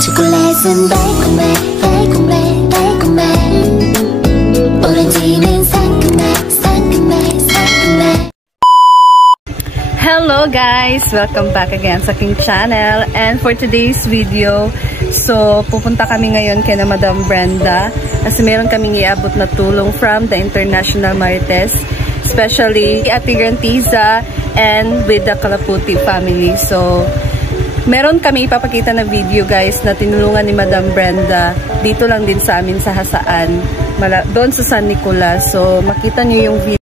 초콜릿은 달콤해 달콤해 달콤해 오렌지는 상큼해 상큼해 상큼해. Hello guys! Welcome back again sa aking channel. And for today's video, so pupunta kami ngayon kay na Madam Brenda kasi meron kaming iabot na tulong from the International Marites, especially Ate Grantiza and with the Kalaputi family. So meron kami ipapakita na video guys na tinulungan ni Madam Brenda dito lang din sa amin sa Hasaan, doon sa San Nicolas. So makita niyo yung video.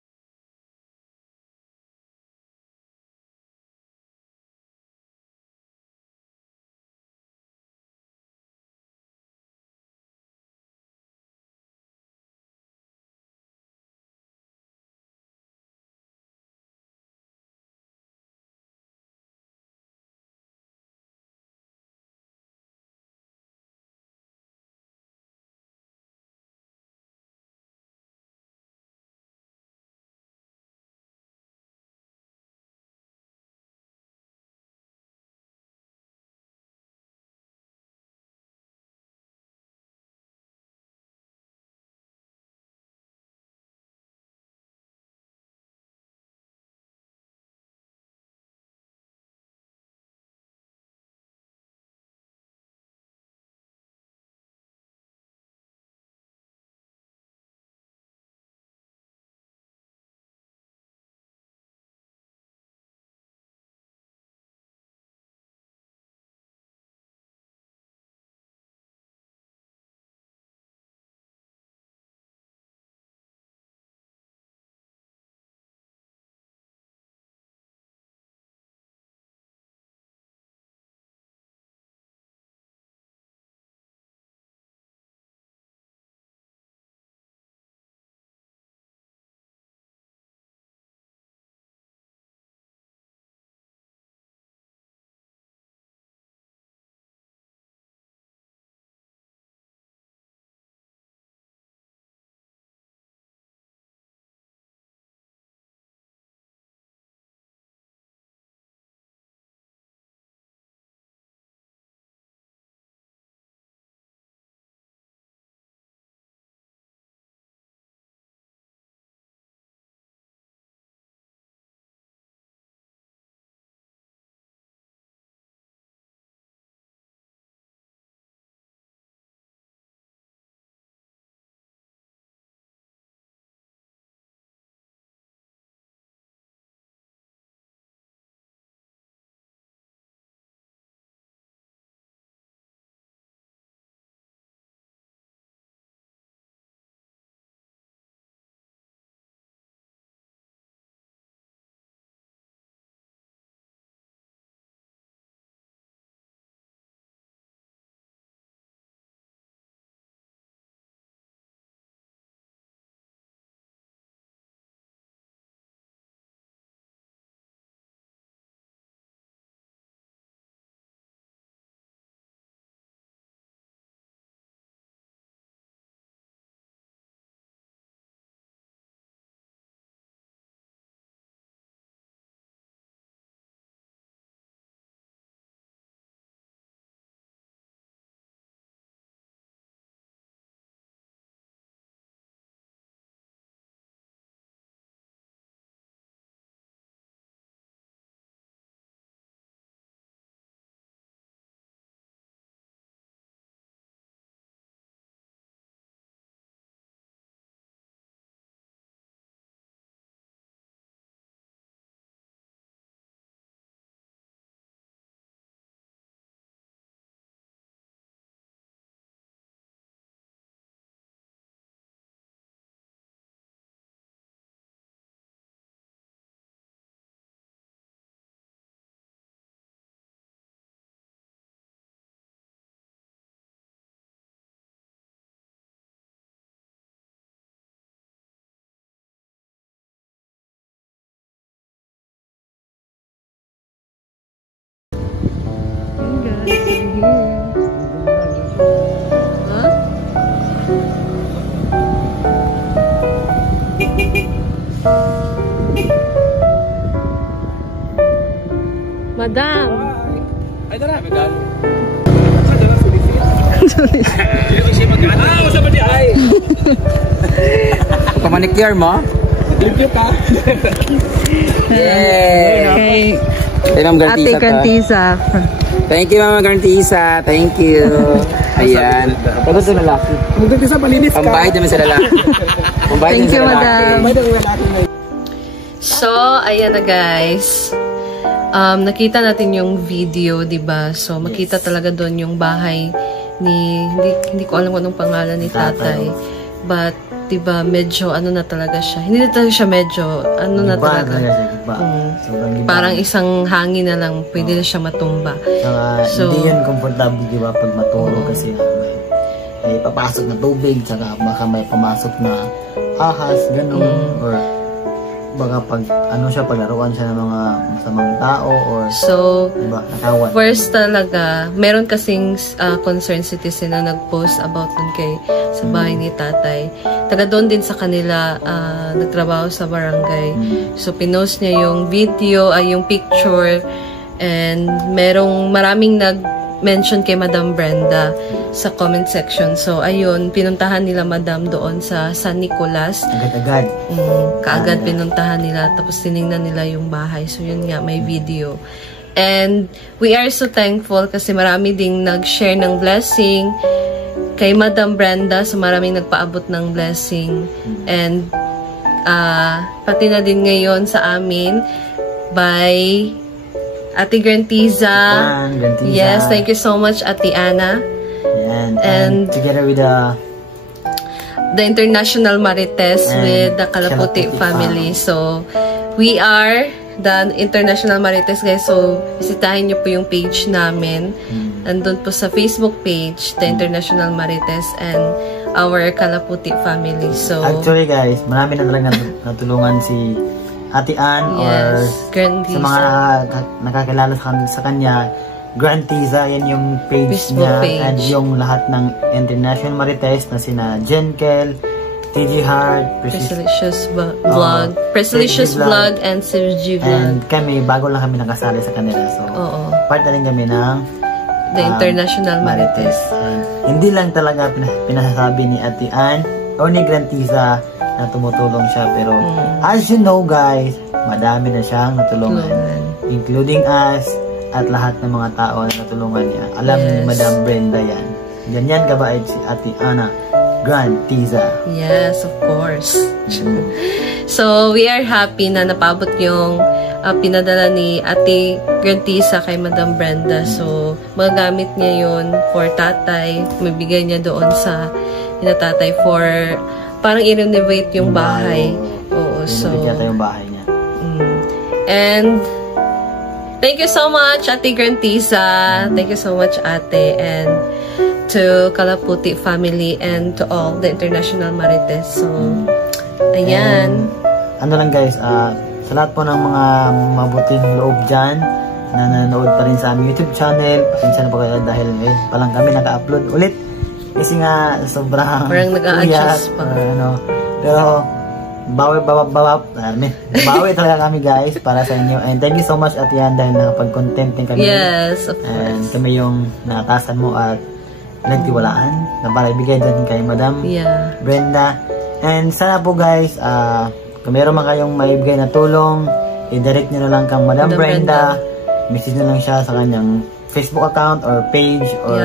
Madam. I don't have a gun. Usap di ay. Pamanicure mo? Thank you ka. Yeah. Okay. Hey, Ma'am Ate Gartisa. Gartisa. Thank you, Ma'am Gartisa. Thank you. Ayan. Pagod sa lalaki. Pagod sa palinis ka. Pambayad naman sa lalaki. Thank you, madam. Madam. So, ayan na guys. Nakita natin yung video, 'di ba? So, makita talaga doon yung bahay ni hindi ko alam kung anong pangalan ni tatay. But 'di ba, medyo ano na talaga siya. Hindi na talaga siya medyo ano na talaga. Parang isang hangin na lang pwede na siya matumba. So, hindi yun komportable, 'di ba, pag matulog kasi may papasok na tubig, saka baka may pamasok na ahas, ganun, or baka pag ano siya, paglaruan siya ng mga masamang tao, or so, diba, nakawan. First talaga, meron kasing concerned citizen na nag-post about dun sa bahay ni tatay. Taga doon din sa kanila, nagtrabaho sa barangay. So, pinost niya yung video, yung picture, and maraming nag-mention kay Madam Brenda sa comment section. So, ayun, pinuntahan nila Madam doon sa San Nicolas. Agad-agad. Kaagad pinuntahan nila, tapos tinignan nila yung bahay. So, yun nga, may video. And we are so thankful kasi marami ding nag-share ng blessing kay Madam Brenda. So, maraming nagpaabot ng blessing. And pati na din ngayon sa amin by Ate Gartisa. Yes, thank you so much, Ate Ana. And together with the International Marites with the Kalaputi family. So, we are the International Marites, guys. So, bisitahin nyo po yung page namin. Nandun po sa Facebook page, the International Marites and our Kalaputi family. So, actually, guys, marami na talagang natulungan si Ate Ann, or sa mga nakakilala sa kanya. Gartisa, yan yung page niya, and yung lahat ng International Marites na sina Jenkel, TG Hart, Preslicious Vlog, and Sergi Vlog. And kami, bago lang kami nakasali sa kanila. So, part na rin kami ng the International Marites. Hindi lang talaga pinasasabi ni Ate Ann o ni Gartisa na tumutulong siya. Pero, as you know guys, madami na siyang natulungan. Including us, at lahat ng mga tao na natulungan niya. Alam ni Madam Brenda yan. Ganyan kabait si Ate Ana Gartisa. Yes, of course. So, we are happy na napabot yung pinadala ni Ate Gartisa kay Madam Brenda. So, magagamit niya yun for tatay. Mabigay niya doon sa tatay for parang i-renovate yung bahay. Oo, so yung bahay niya. And thank you so much, Ate Gartisa. Thank you so much, Ate, and to Kalaputi family and to all the International Marites. So, ayan. And, ano lang guys, sa lahat po ng mga mabuting loob dyan na nanonood pa rin sa aming YouTube channel, pasensya na po kayo dahil ngayon pa lang kami naka-upload ulit. Kasi nga, sobrang parang nag-a-adjust pa. Pero, bawi talaga kami guys para sa inyo, and thank you so much Ate Ann dahil nakapag-content din kami. Yes, of course. And kami yung naatasan mo at nagtiwalaan na para ibigay din kay Madam Brenda. And sana po guys, kung meron man kayong maibigay na tulong, i-direct nyo na lang kang Madam Brenda. Message nyo lang siya sa kanyang Facebook account or page, or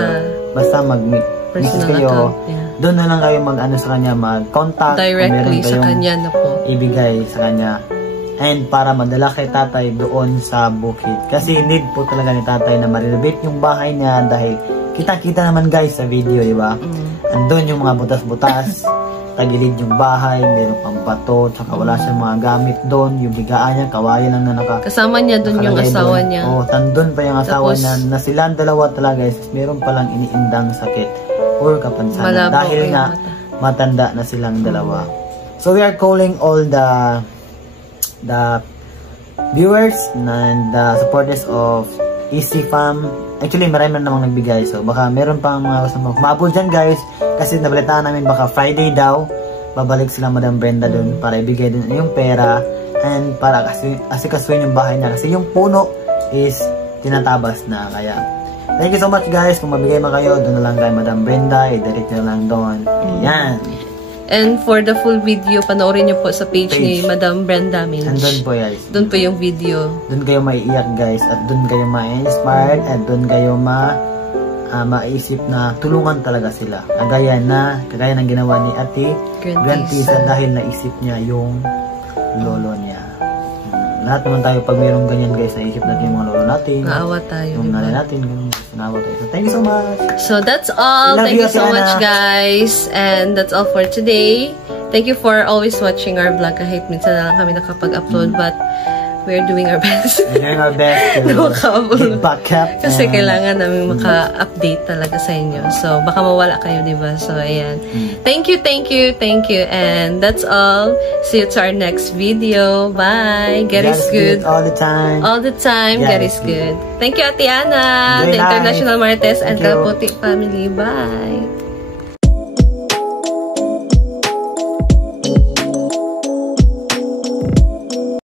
basta mag-message kayo. Doon na lang kayo mag-ano sa kanya, mag-contact directly sa kanya na po. Ibigay sa kanya. And para madala kay tatay doon sa bukid. Kasi need po talaga ni tatay na ma-renovate yung bahay niya dahil kita-kita naman guys sa video, di ba? Andun yung mga butas-butas, tagilid yung bahay, mayroong pang bato, tsaka wala siyang mga gamit doon. Yung bigaan niya, kawayan lang na kasama niya doon yung asawa niya. Tandun pa yung asawa niya na silang dalawa talaga guys. Meron palang iniindang sakit or kapansanan dahil nga matanda na silang dalawa. So we are calling all the viewers and the supporters of Easy Fam. Actually marami na namang nagbigay, so baka meron pang mga gusto mabul dyan guys, kasi nabalitaan namin baka Friday daw babalik sila Madam Brenda dun para ibigay din yung pera and para asikasuhin yung bahay niya kasi yung puno is tinatabas na, kaya Thank you so much guys. Kung mabigay mo kayo, doon na lang kay Madam Brenda. I-direct nyo lang doon. Yan. And for the full video, panoorin nyo po sa page ni Madam Brenda Minch. Andun po guys. Doon po yung video. Doon kayo maiiyak guys. At doon kayo ma-inspired. At doon kayo maisip na tulungan talaga sila. Kagaya ng ginawa ni Ate Grantisa dahil naisip niya yung lolo niya. Lahat naman tayo pag mayroong ganyan guys, naisip natin yung mga lolo natin. Naawa tayo. Yung nanay natin, naawa tayo. So, thank you so much. So that's all. Thank you so much guys. And that's all for today. Thank you for always watching our vlog. Kahit minsan na lang kami nakapag-upload, but we're doing our best. We're doing our best to get back up. Kasi kailangan namin maka-update talaga sa inyo. So, baka mawala kayo, diba? So, ayan. Thank you, thank you, thank you. And that's all. See you to our next video. Bye. God is good. All the time. All the time, God is good. Thank you, Ate Ana, the International Marites and Kalaputi family. Bye.